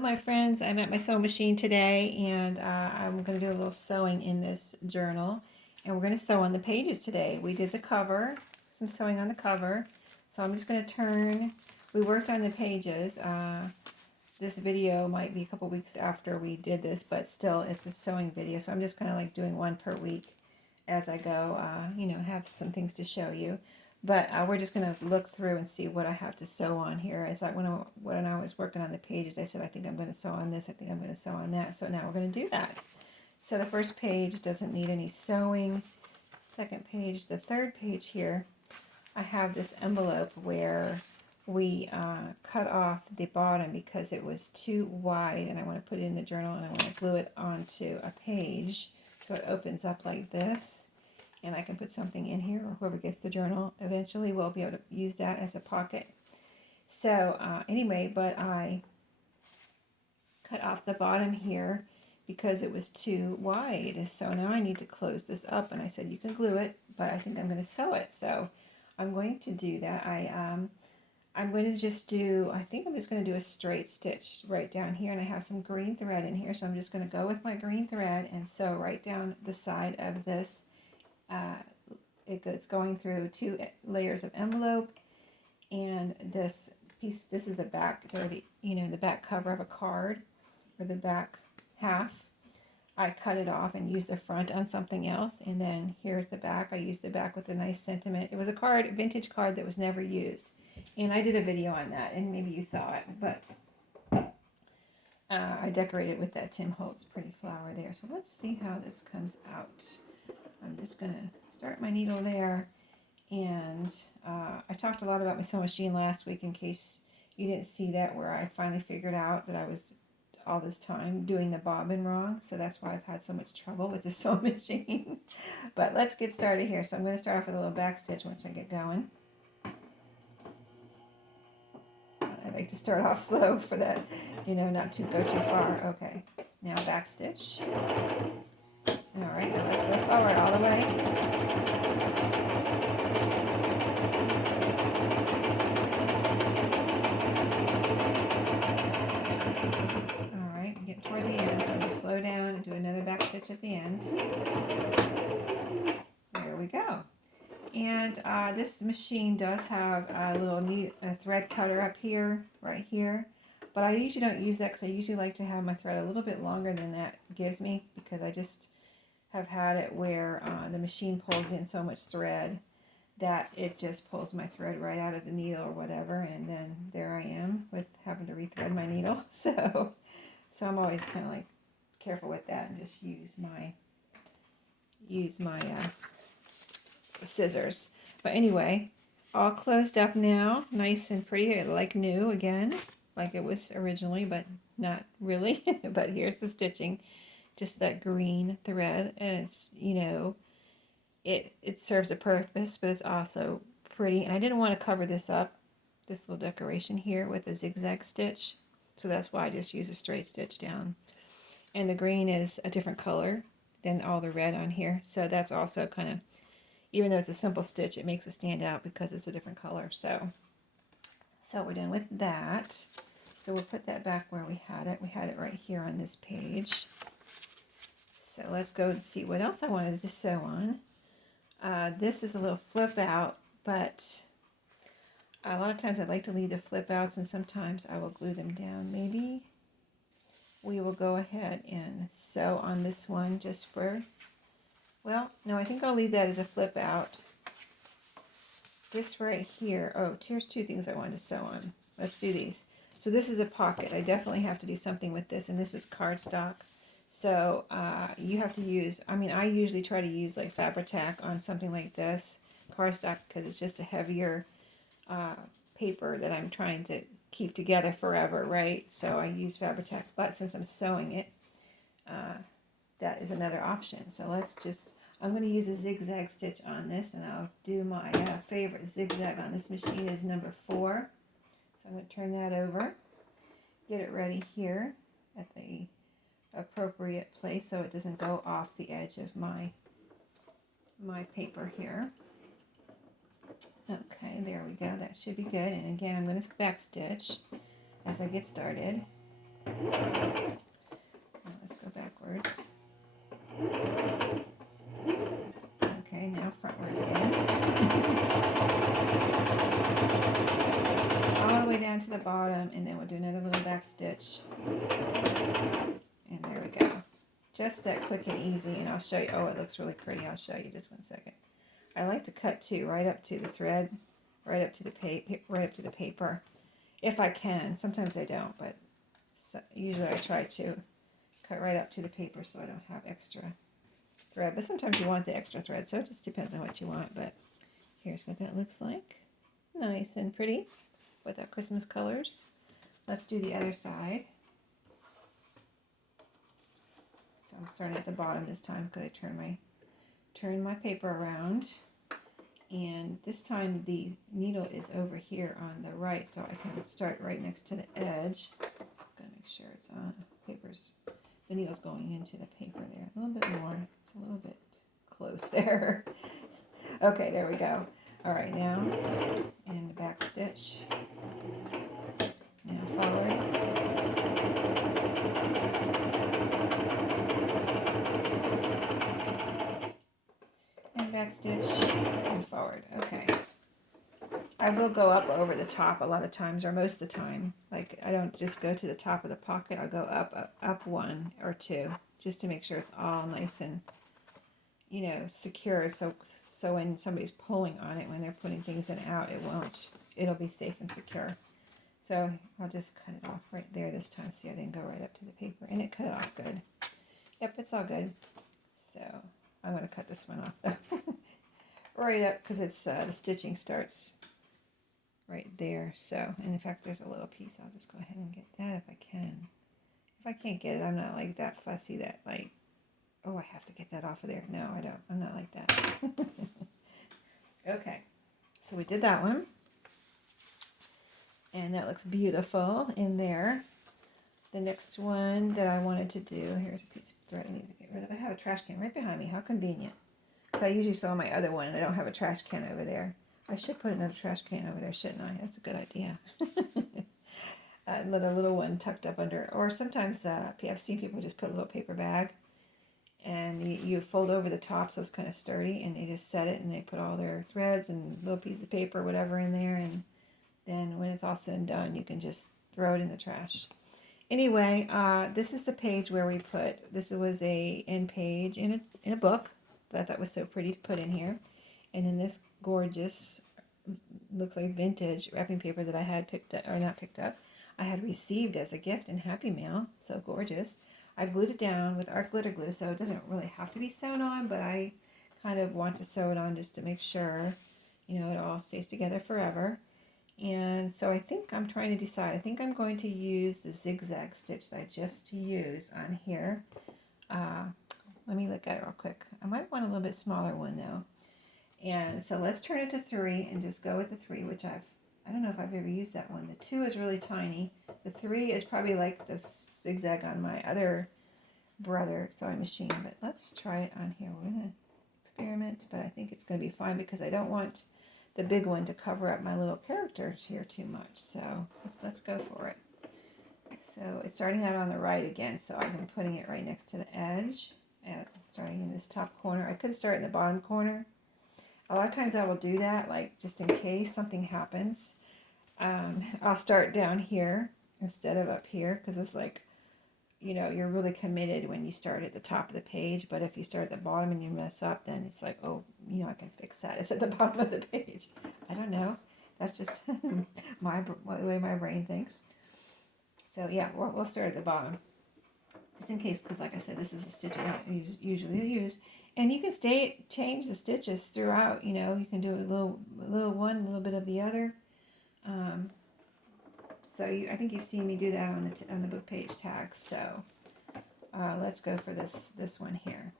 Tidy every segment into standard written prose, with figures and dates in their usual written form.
My friends, I'm at my sewing machine today and I'm going to do a little sewing in this journal, and we're going to sew on the pages today. We did the cover, some sewing on the cover, so I'm just going to turn, we worked on the pages. This video might be a couple weeks after we did this, but still it's a sewing video, so I'm just kind of like doing one per week as I go, have some things to show you. But we're just going to look through and see what I have to sew on here. It's like when I was working on the pages, I said, I think I'm going to sew on this, I think I'm going to sew on that. So now we're going to do that. So the first page doesn't need any sewing. Second page, the third page here, I have this envelope where we cut off the bottom because it was too wide, and I want to put it in the journal and I want to glue it onto a page so it opens up like this. And I can put something in here, or whoever gets the journal eventually will be able to use that as a pocket. So anyway, but I cut off the bottom here because it was too wide. So now I need to close this up, and I said you can glue it, but I think I'm going to sew it. So I'm going to do that. I'm going to just do, I think I'm just going to do a straight stitch right down here, and I have some green thread in here, so I'm just going to go with my green thread and sew right down the side of this. It's going through two layers of envelope, and this piece, this is the back, the back cover of a card, or the back half. I cut it off and used the front on something else, and then here's the back. I used the back with a nice sentiment. It was a card, a vintage card that was never used, and I did a video on that, and maybe you saw it, but I decorated with that Tim Holtz pretty flower there. So let's see how this comes out. I'm just going to start my needle there, and I talked a lot about my sewing machine last week in case you didn't see that, where I finally figured out that I was all this time doing the bobbin wrong, so that's why I've had so much trouble with the sewing machine. But let's get started here. So I'm going to start off with a little back stitch once I get going. I like to start off slow for that, not to go too far. Okay, now back stitch. Alright, now let's go forward all the way. Alright, get toward the end, so I'm going to slow down and do another back stitch at the end. There we go. And this machine does have a little thread cutter up here, right here. But I usually don't use that because I usually like to have my thread a little bit longer than that gives me, because I just have had it where the machine pulls in so much thread that it just pulls my thread right out of the needle or whatever, and then there I am with having to rethread my needle. So I'm always kind of like careful with that and just use my scissors. But anyway, all closed up now, nice and pretty, like new again, like it was originally, but not really. But here's the stitching. Just that green thread, and it's, it serves a purpose, but it's also pretty. And I didn't want to cover this up, this little decoration here, with a zigzag stitch, so that's why I just use a straight stitch down. And the green is a different color than all the red on here, so that's also kind of, even though it's a simple stitch, it makes it stand out because it's a different color. So we're done with that. So we'll put that back where we had it. We had it right here on this page. So let's go and see what else I wanted to sew on. This is a little flip out, but a lot of times I like to leave the flip outs, and sometimes I will glue them down. Maybe we will go ahead and sew on this one just for, well, no, I think I'll leave that as a flip out. This right here, oh, here's two things I wanted to sew on. Let's do these. So this is a pocket. I definitely have to do something with this, and this is cardstock. So you have to use, I usually try to use like Fabri-Tac on something like this, cardstock, because it's just a heavier paper that I'm trying to keep together forever, right? So I use Fabri-Tac, but since I'm sewing it, that is another option. So I'm going to use a zigzag stitch on this, and I'll do my favorite zigzag on this machine is number 4. So I'm going to turn that over, get it ready here at the appropriate place so it doesn't go off the edge of my paper here. Okay, there we go. That should be good. And again, I'm going to back stitch as I get started. And bottom, and then we'll do another little back stitch. And there we go. Just that quick and easy, and I'll show you. Oh, it looks really pretty. I'll show you just one second. I like to cut too, right up to the thread, right up to the paper, if I can. Sometimes I don't, but usually I try to cut right up to the paper so I don't have extra thread. But sometimes you want the extra thread, so it just depends on what you want. But here's what that looks like. Nice and pretty with our Christmas colors. Let's do the other side. So I'm starting at the bottom this time because I turn my paper around, and this time the needle is over here on the right, so I can start right next to the edge. Just gotta make sure it's on the needle's going into the paper there. A little bit more. It's a little bit close there. Okay, there we go. All right, now in the back stitch. Now forward. And back stitch and forward. Okay. I will go up over the top a lot of times, or most of the time. Like, I don't just go to the top of the pocket. I'll go up one or two, just to make sure it's all nice and, you know, secure. So when somebody's pulling on it, when they're putting things in and out, it'll be safe and secure. So I'll just cut it off right there this time. See, I didn't go right up to the paper, and it cut it off good. Yep, it's all good. So I'm going to cut this one off though. Right up, because it's the stitching starts right there. So, and in fact, there's a little piece. I'll just go ahead and get that if I can. If I can't get it, I'm not like that fussy that like, oh, I have to get that off of there. No, I don't. I'm not like that. Okay, so we did that one. And that looks beautiful in there. The next one that I wanted to do, here's a piece of thread I need to get rid of. I have a trash can right behind me. How convenient. I usually saw my other one, and I don't have a trash can over there. I should put another trash can over there, shouldn't I? That's a good idea. Let a little one tucked up under, or sometimes I've seen people just put a little paper bag, and you fold over the top so it's kind of sturdy, and they just set it, and they put all their threads and little pieces of paper, whatever, in there, and then when it's all said and done, you can just throw it in the trash. Anyway, this is the page where we put, this was a end page in a book that I thought was so pretty to put in here. And then this gorgeous, looks like vintage wrapping paper that I had picked up, or not picked up, I had received as a gift in Happy Mail. So gorgeous. I glued it down with art glitter glue, so it doesn't really have to be sewn on, but I kind of want to sew it on just to make sure, you know, it all stays together forever. And so I think I'm trying to decide. I think I'm going to use the zigzag stitch that I just used on here. Let me look at it real quick. I might want a little bit smaller one though. And so let's turn it to 3 and just go with the 3, which I don't know if I've ever used that one. The 2 is really tiny. The 3 is probably like the zigzag on my other brother sewing machine. But let's try it on here. We're going to experiment, but I think it's going to be fine because I don't want the big one to cover up my little characters here too much. So let's go for it. So it's starting out on the right again, so I've been putting it right next to the edge, starting in this top corner. I could start in the bottom corner. A lot of times I will do that, like just in case something happens. I'll start down here instead of up here, because it's like, you know, you're really committed when you start at the top of the page, but if you start at the bottom and you mess up, then it's like, oh, you know, I can fix that. It's at the bottom of the page. I don't know. That's just the way my brain thinks. So yeah, we'll start at the bottom, just in case, because like I said, this is the stitch I don't usually use. And you can change the stitches throughout, you know, you can do a little one, a little bit of the other. So I think you've seen me do that on the book page tags. So let's go for this one here.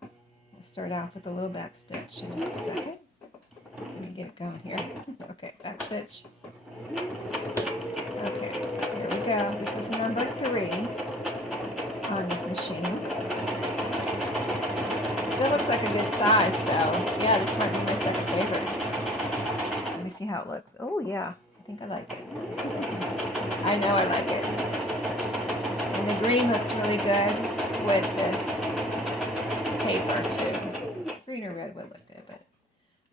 We'll start off with a little back stitch in just a second. Let me get it going here. Okay, back stitch. Okay, there we go. This is number 3 on this machine. Still looks like a good size, so yeah, this might be my second favorite. Let me see how it looks. Oh yeah, I think I like it. I know I like it. And the green looks really good with this paper too. Green or red would look good, but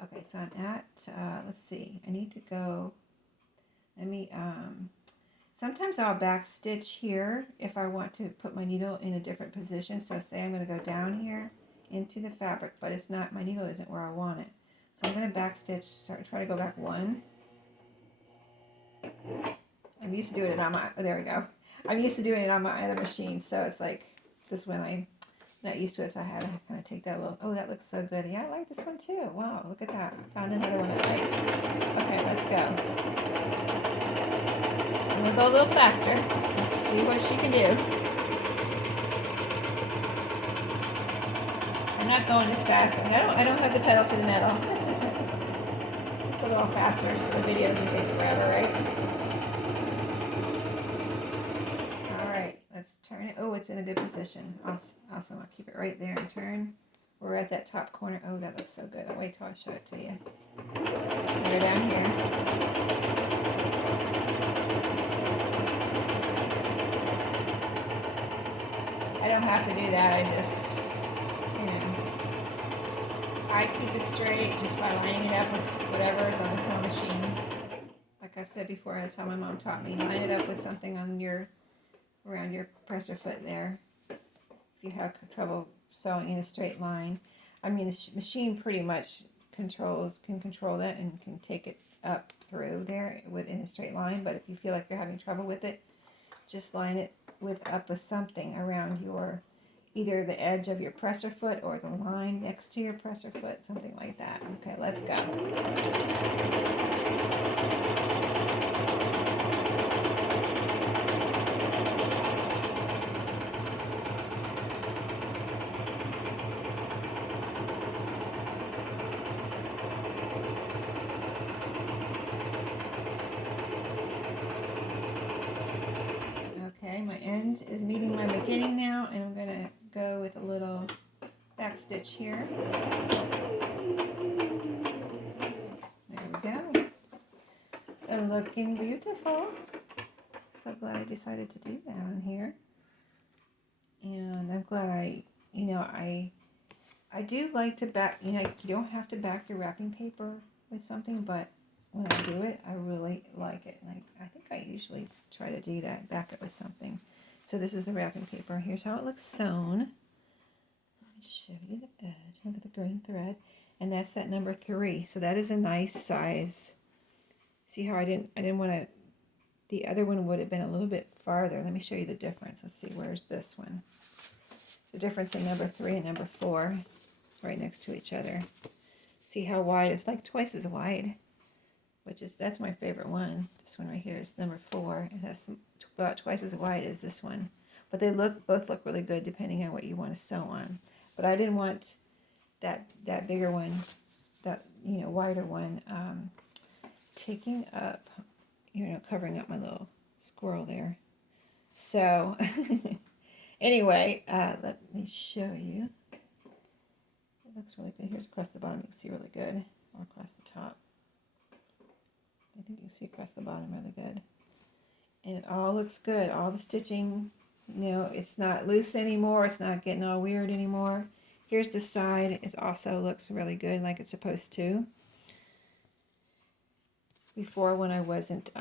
okay, so I'm at, let's see, I need to go, let me Sometimes I'll back stitch here if I want to put my needle in a different position. So say I'm going to go down here into the fabric, but it's not, my needle isn't where I want it. So I'm going to back stitch, try to go back one. I'm used to doing it on my, oh, there we go. I'm used to doing it on my other machine, so it's like this one I'm not used to it, so I had to kind of take that little, oh, that looks so good. Yeah, I like this one too. Wow, look at that. Found another one I like. Okay, let's go. I'm going to go a little faster. Let's see what she can do. I'm not going as fast. I don't have the pedal to the metal. Just a little faster so the video doesn't take forever, right? Let's turn it. Oh, it's in a good position. Awesome. I'll keep it right there and turn. We're at that top corner. Oh, that looks so good. I'll wait till I show it to you. Go down here. I don't have to do that. I just, I keep it straight just by lining it up with whatever is on the sewing machine. Like I've said before, that's how my mom taught me. Line it up with something on your around your presser foot there if you have trouble sewing in a straight line. I mean, the machine pretty much can control that and can take it up through there within a straight line, but if you feel like you're having trouble with it, just line it up with something around your, either the edge of your presser foot or the line next to your presser foot, something like that. Okay, let's go. My end is meeting my beginning now, and I'm going to go with a little back stitch here. There we go. And looking beautiful. So glad I decided to do that on here. And I'm glad I do like to back, you don't have to back your wrapping paper with something, but when I do it, I really like it. And I think I usually try to do that, back it with something. So this is the wrapping paper. Here's how it looks sewn. Let me show you the edge. Look at the green thread. And that's that number 3. So that is a nice size. See how I didn't want to, the other one would have been a little bit farther. Let me show you the difference. Let's see, where's this one? The difference in number 3 and number 4. It's right next to each other. See how wide? It's like twice as wide. That's my favorite one. This one right here is number 4. It has about twice as wide as this one. But they both look really good depending on what you want to sew on. But I didn't want that bigger one, that wider one, taking up, covering up my little squirrel there. So anyway, let me show you. It looks really good. Here's across the bottom. You can see really good, or across the top. I think you can see across the bottom really good. And it all looks good. All the stitching, it's not loose anymore. It's not getting all weird anymore. Here's the side. It also looks really good, like it's supposed to. Before, when I wasn't,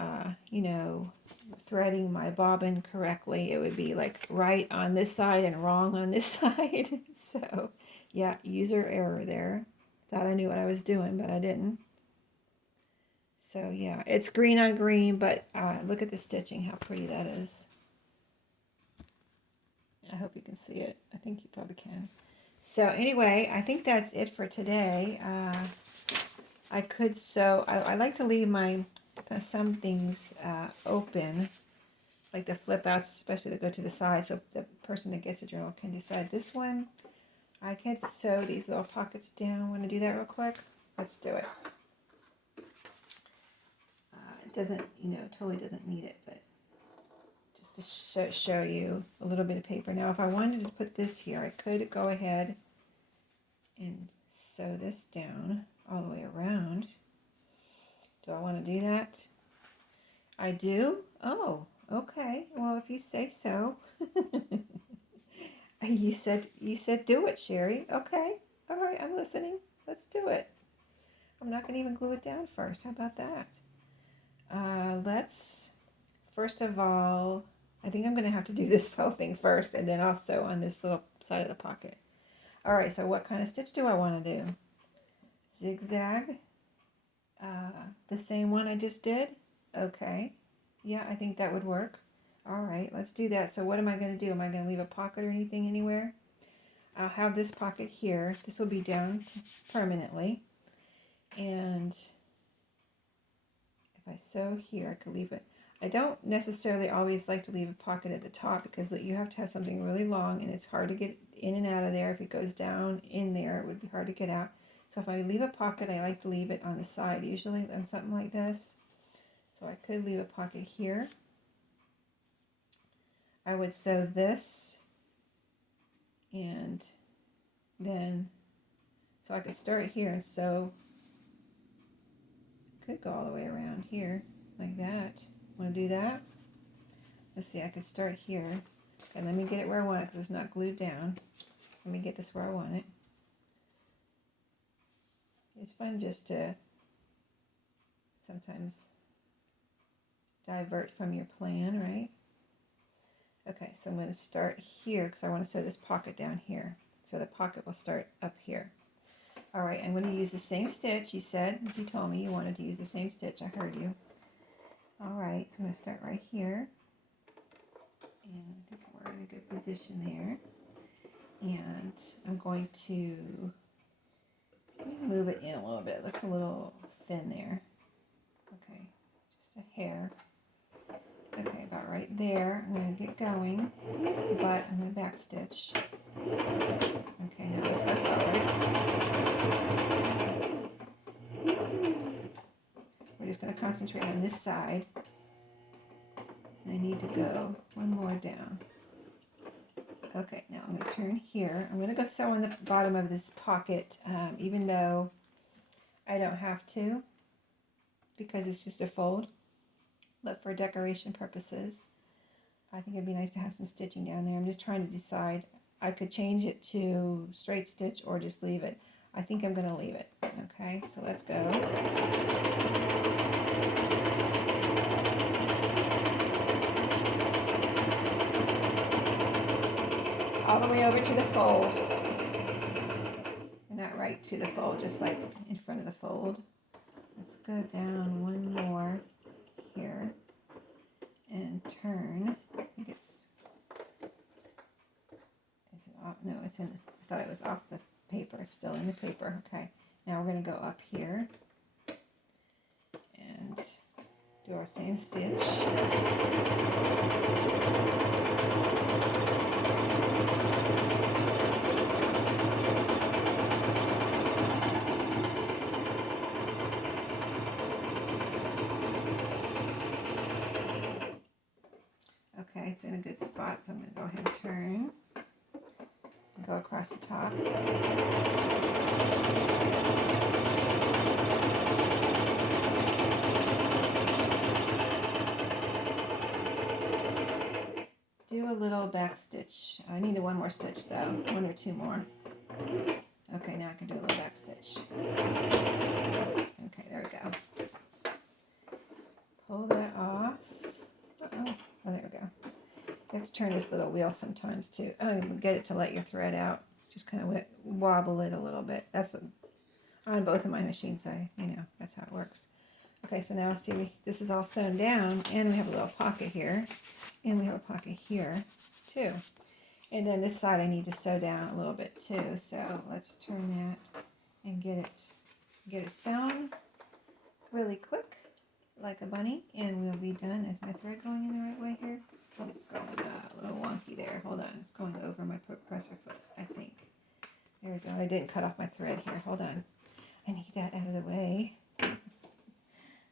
threading my bobbin correctly, it would be like right on this side and wrong on this side. So, yeah, user error there. Thought I knew what I was doing, but I didn't. So yeah, it's green on green, but look at the stitching, how pretty that is. I hope you can see it. I think you probably can. So anyway, I think that's it for today. I could sew, I like to leave some things open, like the flip outs, especially that go to the side, so the person that gets the journal can decide. This one, I can sew these little pockets down. Want to do that real quick? Let's do it. Doesn't, totally doesn't need it, but just to show you a little bit of paper. Now, if I wanted to put this here, I could go ahead and sew this down all the way around. Do I want to do that? I do? Oh, okay. Well, if you say so. You said do it, Sheree. Okay. All right, I'm listening. Let's do it. I'm not going to even glue it down first. How about that? Let's first of all, I think I'm going to have to do this whole thing first, and then I'll sew on this little side of the pocket. All right, so what kind of stitch do I want to do? Zigzag, the same one I just did. Okay, yeah, I think that would work. All right, let's do that. So what am I going to do? Am I going to leave a pocket or anything anywhere? I'll have this pocket here. This will be down permanently. And if I sew here, I could leave it. I don't necessarily always like to leave a pocket at the top because you have to have something really long and it's hard to get in and out of there. If it goes down in there, it would be hard to get out. So if I leave a pocket, I like to leave it on the side, usually on something like this. So I could leave a pocket here. I would sew this, and then, so I could start here and sew, could go all the way around here, like that. Want to do that? Let's see, I could start here, and let me get it where I want it because it's not glued down. Let me get this where I want it. It's fun just to sometimes divert from your plan, right? Okay, so I'm going to start here because I want to sew this pocket down here. So the pocket will start up here. All right, I'm going to use the same stitch. You said, you told me you wanted to use the same stitch. I heard you. All right, so I'm going to start right here. And I think we're in a good position there. And I'm going to move it in a little bit. It looks a little thin there. Okay, just a hair. Okay, about right there. I'm going to get going, but I'm going to back stitch. Okay, now let's go forward. We're just going to concentrate on this side. I need to go one more down. Okay, now I'm going to turn here. I'm going to go sew on the bottom of this pocket, even though I don't have to, because it's just a fold. But for decoration purposes, I think it'd be nice to have some stitching down there. I'm just trying to decide. I could change it to straight stitch or just leave it. I think I'm going to leave it. Okay, so let's go. All the way over to the fold. Not right to the fold, just like in front of the fold. Let's go down one more here and turn. I think is it off? No, it's in. I thought it was off the paper. It's still in the paper. Okay. Now we're going to go up here and do our same stitch. Okay, it's in a good spot, so I'm going to go ahead and turn and go across the top. Do a little back stitch. I need one more stitch though, one or two more. Okay, now I can do a little back stitch. Okay, there we go. Pull that off. Uh-oh. Oh, there we go. You have to turn this little wheel sometimes too. Get it to let your thread out. Just kind of wobble it a little bit. That's on both of my machines. That's how it works. Okay, so now see, this is all sewn down, and we have a little pocket here, and we have a pocket here too. And then this side I need to sew down a little bit too. So let's turn that and get it sewn really quick, like a bunny, and we'll be done. Is my thread going in the right way here? Oh, it's going a little wonky there. Hold on, it's going over my presser foot, I think. There we go. I didn't cut off my thread here. Hold on. I need that out of the way.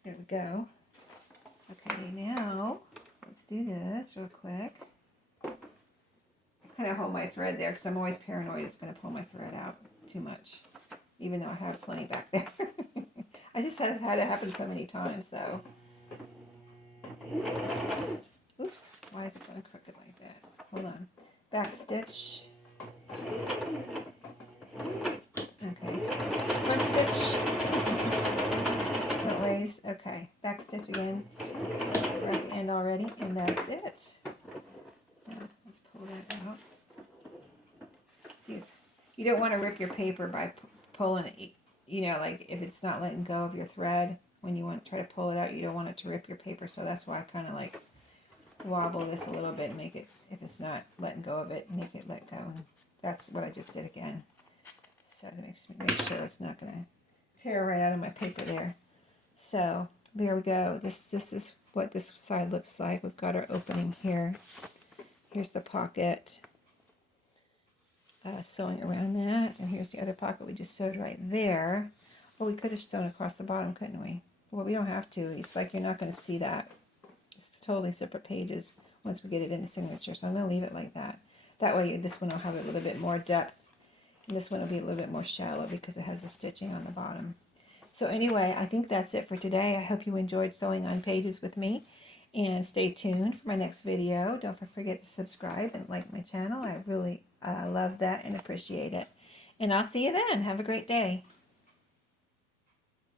There we go. Okay, now let's do this real quick. Kind of hold my thread there because I'm always paranoid it's going to pull my thread out too much, even though I have plenty back there. I just had it happen so many times, so. Oops, why is it going crooked like that? Hold on. Back stitch. Okay, front stitch. Different ways. Okay, back stitch again. we're at the end already, and that's it. Now, let's pull that out. See, you don't want to rip your paper by pulling it, you know, like if it's not letting go of your thread, when you want to try to pull it out, you don't want it to rip your paper, so that's why I kind of like wobble this a little bit and make it, if it's not letting go of it, make it let go. And that's what I just did again. So to make sure it's not going to tear right out of my paper there. So there we go. This is what this side looks like. We've got our opening here. Here's the pocket. Sewing around that, and here's the other pocket we just sewed right there. Well, we could have sewn across the bottom, couldn't we? Well, we don't have to. It's like you're not going to see that. It's totally separate pages once we get it in the signature, so I'm going to leave it like that. That way this one will have a little bit more depth, and this one will be a little bit more shallow because it has the stitching on the bottom. So anyway, I think that's it for today. I hope you enjoyed sewing on pages with me, and stay tuned for my next video. Don't forget to subscribe and like my channel. I really love that and appreciate it. And I'll see you then. Have a great day.